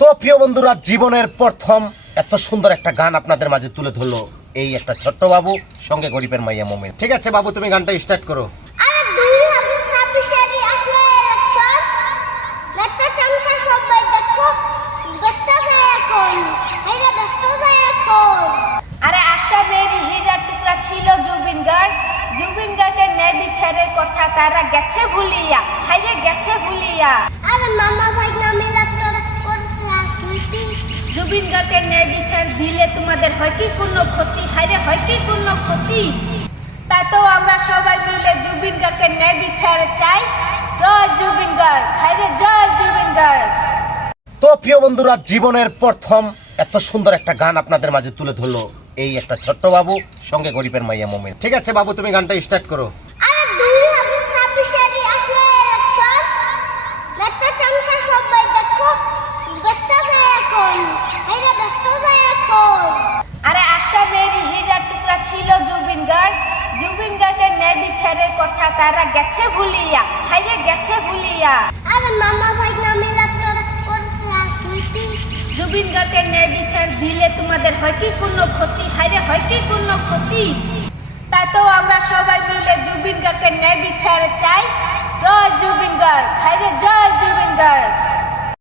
তো প্রিয় বন্ধুরা, জীবনের প্রথম এত সুন্দর একটা গান আপনাদের মাঝে তুলে ধরলো এই একটা ছোট্ট বাবু, সঙ্গে গরিবের মাইয়া মমিন। ঠিক আছে বাবু, তুমি গানটা স্টার্ট করো। আরে 2026 আসলে ইলেকশন, লেটার চামচা সবাই দেখো, ব্যস্ত যায় এখন, হাইরে ব্যস্ত যায় এখন। আরে আশাবের হীরা টুকরা ছিল জুবিন গার্গ, জুবিন গার্গের ন্যায় বিচারের কথা তারা গেছে ভুলিয়া, হাইরে গেছে ভুলিয়া। আরে মামা ভাই না মিলা তোরা করছ রাজনীতি, জুবিন গার্গের ন্যায় বিচার দিলে তোমাদের হয় কি কোনো ক্ষতি, হাইরে হয় কি কোনো ক্ষতি। তাই তো আমরা সবাই মিলে জুবিন গার্গের ন্যায় বিচার চাই। জয় জুবিন গার্গ, হাইরে জয় জুবিন গার্গ। তো প্রিয় বন্ধুরা, জীবনের প্রথম এত সুন্দর একটা গান আপনাদের মাঝে তুলে ধরলো এই একটা ছোট্ট বাবু, সঙ্গে গরিবের মাইয়া মমিন। ঠিক আছে বাবু, তুমি গানটা স্টার্ট করো। আরে 2026 আসলে ইলেকশন, লেটার চামচা সবাই দেখো, ব্যস্ত যায় এখন, হাইরে ব্যস্ত যায় এখন। আরে আশাবের হীরা টুকরা ছিল জুবিন গার্গ, জুবিন গার্গের ন্যায় বিচারের কথা তারা গেছে ভুলিয়া, হাইরে গেছে ভুলিয়া। আরে মামা ভাই না মিলা তোরা করছ রাজনীতি, জুবিন গার্গের ন্যায় বিচার দিলে তোমাদের হয় কি কোনো ক্ষতি, হাইরে হয় কি কোনো ক্ষতি। তাই তো আমরা সবাই মিলে জুবিন গার্গের ন্যায় বিচার চাই। জয় জুবিন গার্গ, হাইরে জয় জুবিন গার্গ।